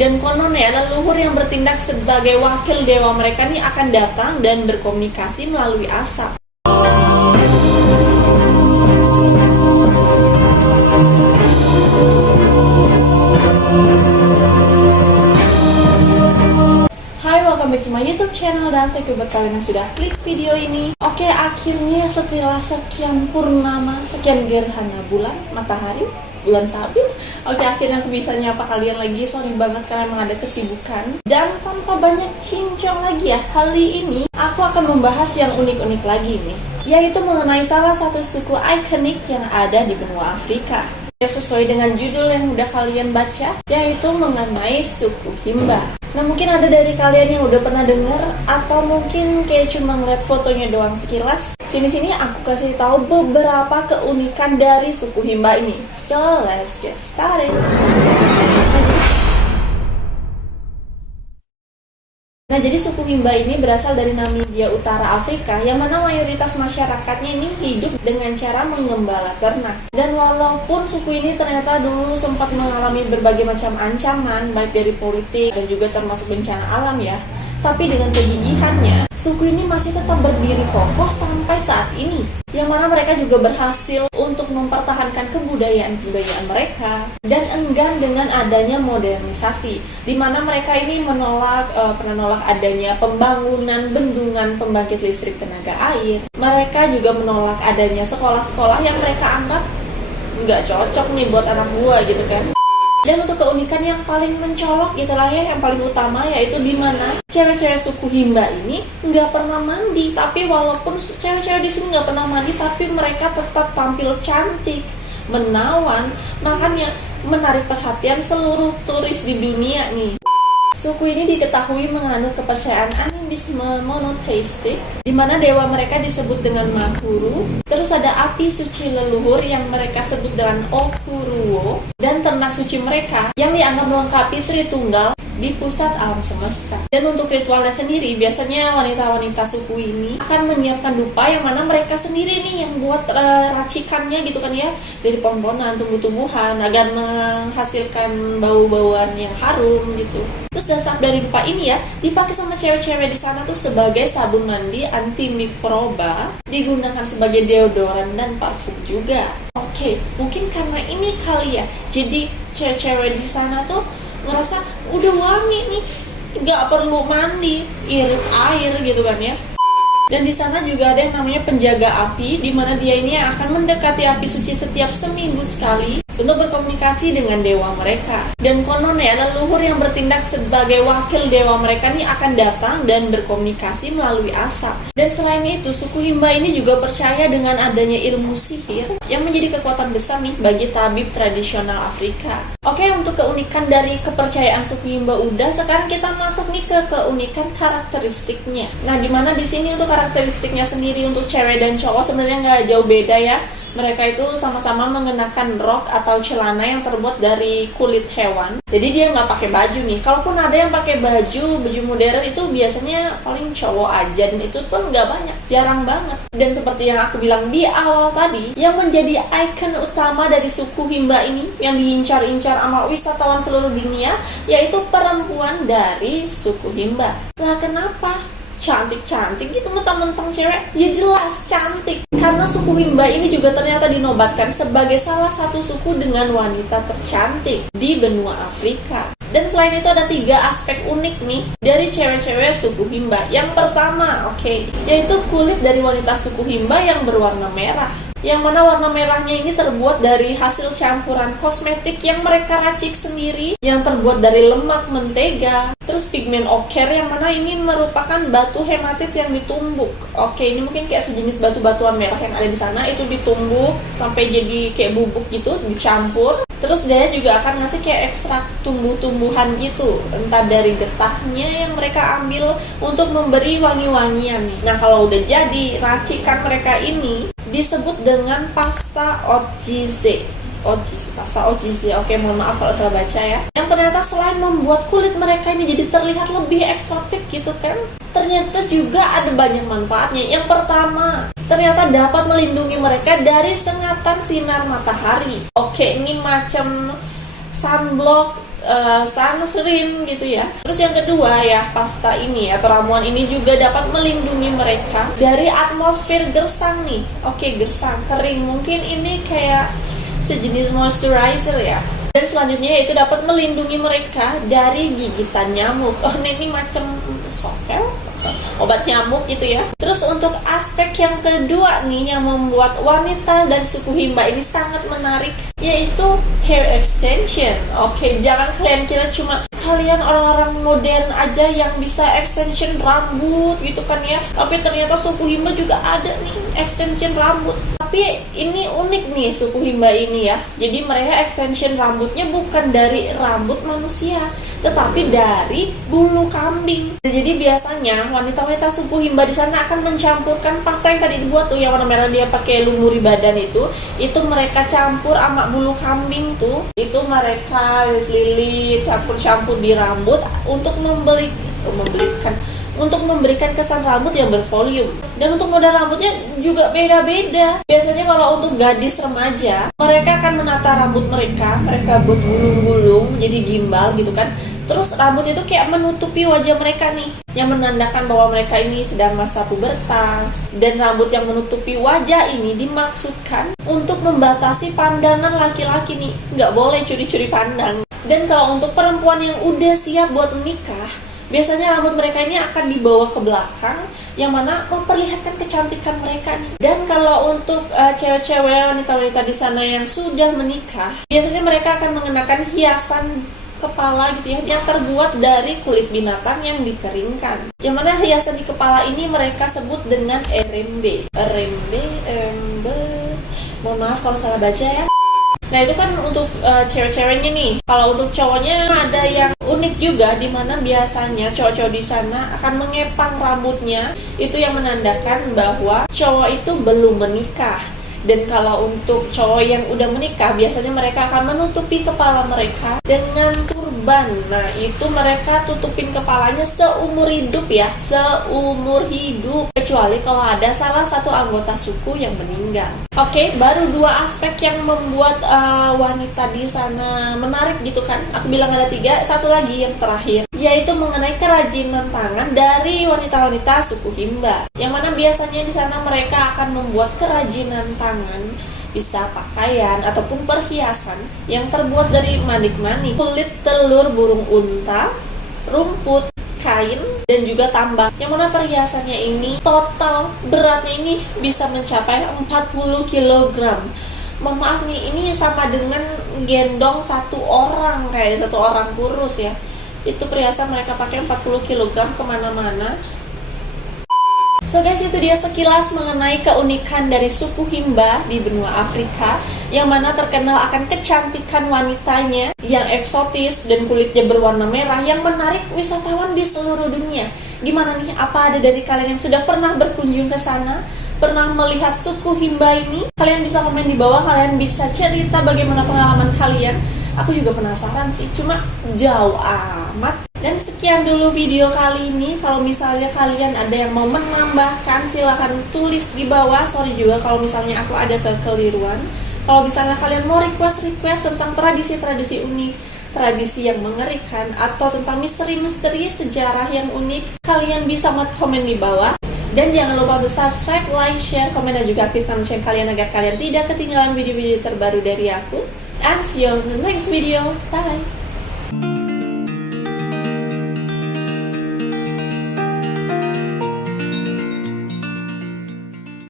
Dan konon ya, leluhur yang bertindak sebagai wakil dewa mereka nih akan datang dan berkomunikasi melalui asap. Hai, welcome back to my YouTube channel dan thank you buat kalian yang sudah klik video ini. Oke, akhirnya setelah sekian purnama, sekian gerhana bulan, matahari, bulan sabit. Oke, akhirnya aku bisa nyapa kalian lagi. Sorry banget karena emang ada kesibukan. Dan tanpa banyak cincong lagi ya, kali ini aku akan membahas yang unik-unik lagi nih, yaitu mengenai salah satu suku ikonik yang ada di benua Afrika. Ya, sesuai dengan judul yang udah kalian baca, yaitu mengenai suku Himba. Nah, mungkin ada dari kalian yang udah pernah dengar atau mungkin kayak cuma ngeliat fotonya doang sekilas. Sini-sini aku kasih tahu beberapa keunikan dari suku Himba ini. So, let's get started. Nah, jadi suku Himba ini berasal dari Namibia Utara Afrika, yang mana mayoritas masyarakatnya ini hidup dengan cara menggembala ternak. Dan walaupun suku ini ternyata dulu sempat mengalami berbagai macam ancaman, baik dari politik dan juga termasuk bencana alam ya, tapi dengan kegigihannya, suku ini masih tetap berdiri kokoh sampai saat ini. Yang mana mereka juga berhasil untuk mempertahankan kebudayaan mereka dan enggan dengan adanya modernisasi, di mana mereka ini menolak adanya pembangunan bendungan pembangkit listrik tenaga air. Mereka juga menolak adanya sekolah-sekolah yang mereka anggap nggak cocok nih buat anak buah gitu kan. Dan untuk keunikan yang paling mencolok gitu lah ya, yang paling utama, yaitu di mana cewek-cewek suku Himba ini nggak pernah mandi. Tapi walaupun cewek-cewek di sini nggak pernah mandi, tapi mereka tetap tampil cantik, menawan, makanya menarik perhatian seluruh turis di dunia nih. Suku ini diketahui menganut kepercayaan animisme monoteistik, di mana dewa mereka disebut dengan Makuru. Terus ada api suci leluhur yang mereka sebut dengan Okuruwo, dan ternak suci mereka yang dianggap melengkapi Tritunggal di pusat alam semesta. Dan untuk ritualnya sendiri, biasanya wanita-wanita suku ini akan menyiapkan dupa, yang mana mereka sendiri nih yang buat racikannya gitu kan ya, dari pohon-pohonan, tumbuh-tumbuhan, agar menghasilkan bau-bauan yang harum gitu. Terus dasar dari dupa ini ya dipakai sama cewek-cewek di sana tuh sebagai sabun mandi anti mikroba, digunakan sebagai deodoran dan parfum juga. Oke, mungkin karena ini kali ya, jadi cewek-cewek di sana tuh ngerasa udah wangi nih, nggak perlu mandi, irit air gitu kan ya. Dan di sana juga ada yang namanya penjaga api, di mana dia ini akan mendekati api suci setiap seminggu sekali untuk berkomunikasi dengan dewa mereka. Dan konon ya, leluhur yang bertindak sebagai wakil dewa mereka nih akan datang dan berkomunikasi melalui asap. Dan selain itu, suku Himba ini juga percaya dengan adanya ilmu sihir yang menjadi kekuatan besar nih bagi tabib tradisional Afrika. Oke, untuk keunikan dari kepercayaan suku Himba udah, sekarang kita masuk nih ke keunikan karakteristiknya. Nah, dimana di sini untuk karakteristiknya sendiri untuk cewek dan cowok sebenarnya nggak jauh beda ya. Mereka itu sama-sama mengenakan rok atau celana yang terbuat dari kulit hewan. Jadi dia nggak pakai baju nih. Kalaupun ada yang pakai baju modern itu biasanya paling cowok aja, dan itu pun nggak banyak, jarang banget. Dan seperti yang aku bilang di awal tadi, yang menjadi ikon utama dari suku Himba ini yang diincar-incar sama wisatawan seluruh dunia, yaitu perempuan dari suku Himba. Lah kenapa? Cantik-cantik gitu, mentang-mentang cewek, ya jelas cantik. Karena suku Himba ini juga ternyata dinobatkan sebagai salah satu suku dengan wanita tercantik di benua Afrika. Dan selain itu ada 3 aspek unik nih dari cewek-cewek suku Himba. Yang pertama, yaitu kulit dari wanita suku Himba yang berwarna merah, yang mana warna merahnya ini terbuat dari hasil campuran kosmetik yang mereka racik sendiri, yang terbuat dari lemak mentega. Terus pigmen ocher, yang mana ini merupakan batu hematit yang ditumbuk. Ini mungkin kayak sejenis batu-batuan merah yang ada di sana, itu ditumbuk sampai jadi kayak bubuk gitu, dicampur. Terus dia juga akan ngasih kayak ekstrak tumbuh-tumbuhan gitu, entah dari getahnya yang mereka ambil untuk memberi wangi-wangian nih. Nah, kalau udah jadi, racikan mereka ini disebut dengan pasta ogize. Pasta ogize. Mohon maaf kalau salah baca ya. Yang ternyata selain membuat kulit mereka ini jadi terlihat lebih eksotik gitu kan, ternyata juga ada banyak manfaatnya. Yang pertama, ternyata dapat melindungi mereka dari sengatan sinar matahari. Ini macam sunblock sunscreen gitu ya. Terus yang kedua ya, pasta ini atau ramuan ini juga dapat melindungi mereka dari atmosfer gersang nih. Oke, gersang, kering, mungkin ini kayak sejenis moisturizer ya. Dan selanjutnya yaitu dapat melindungi mereka dari gigitan nyamuk. Oh, ini macam sovel, obat nyamuk gitu ya. Terus untuk aspek yang kedua nih yang membuat wanita dari suku Himba ini sangat menarik, yaitu hair extension. Oke, jangan kalian kira cuma kalian orang-orang modern aja yang bisa extension rambut gitu kan ya. Tapi ternyata suku Himba juga ada nih extension rambut. Tapi ini unik nih suku Himba ini ya. Jadi mereka extension rambutnya bukan dari rambut manusia, tetapi dari bulu kambing. Jadi biasanya wanita-wanita suku Himba di sana akan mencampurkan pasta yang tadi dibuat tuh, yang warna merah dia pakai lumuri badan itu mereka campur sama bulu kambing tuh. Itu mereka lilit campur-campur di rambut untuk memberikan kesan rambut yang bervolume. Dan untuk model rambutnya juga beda-beda. Biasanya kalau untuk gadis remaja, mereka akan menata rambut mereka buat gulung-gulung jadi gimbal gitu kan. Terus rambut itu kayak menutupi wajah mereka nih, yang menandakan bahwa mereka ini sedang masa pubertas. Dan rambut yang menutupi wajah ini dimaksudkan untuk membatasi pandangan laki-laki nih, nggak boleh curi-curi pandang. Dan kalau untuk perempuan yang udah siap buat menikah, biasanya rambut mereka ini akan dibawa ke belakang, yang mana memperlihatkan kecantikan mereka nih. Dan kalau untuk cewek-cewek, wanita-wanita di sana yang sudah menikah, biasanya mereka akan mengenakan hiasan kepala gitu ya, yang terbuat dari kulit binatang yang dikeringkan. Yang mana hiasan di kepala ini mereka sebut dengan erembe. Mohon maaf kalau salah baca ya. Nah itu kan untuk cewek-ceweknya nih. Kalau untuk cowoknya ada yang unik juga, dimana biasanya cowok-cowok di sana akan mengepang rambutnya. Itu yang menandakan bahwa cowok itu belum menikah. Dan kalau untuk cowok yang udah menikah, biasanya mereka akan menutupi kepala mereka dengan turban. Nah itu mereka tutupin kepalanya seumur hidup ya, seumur hidup, kecuali kalau ada salah satu anggota suku yang meninggal. Oke, baru dua aspek yang membuat wanita di sana menarik gitu kan. Aku bilang ada 3, satu lagi yang terakhir, yaitu mengenai kerajinan tangan dari wanita-wanita suku Himba. Yang mana biasanya di sana mereka akan membuat kerajinan tangan, bisa pakaian ataupun perhiasan yang terbuat dari manik-manik, kulit telur burung unta, rumput, kain, dan juga tambak. Yang mana perhiasannya ini total beratnya ini bisa mencapai 40 kg. Mohon maaf nih, ini sama dengan gendong satu orang, kayak satu orang kurus ya. Itu perhiasan mereka pakai 40 kg kemana-mana. So guys, itu dia sekilas mengenai keunikan dari suku Himba di benua Afrika, yang mana terkenal akan kecantikan wanitanya yang eksotis dan kulitnya berwarna merah yang menarik wisatawan di seluruh dunia. Gimana nih, apa ada dari kalian yang sudah pernah berkunjung ke sana, pernah melihat suku Himba ini? Kalian bisa komen di bawah, kalian bisa cerita bagaimana pengalaman kalian. Aku juga penasaran sih, cuma jauh amat. Dan sekian dulu video kali ini. Kalau misalnya kalian ada yang mau menambahkan, silahkan tulis di bawah. Sorry juga kalau misalnya aku ada kekeliruan. Kalau misalnya kalian mau request tentang tradisi-tradisi unik, tradisi yang mengerikan, atau tentang misteri-misteri sejarah yang unik, kalian bisa komen di bawah. Dan jangan lupa untuk subscribe, like, share, komen, dan juga aktifkan lonceng kalian agar kalian tidak ketinggalan video-video terbaru dari aku. And see you on the next video. Bye!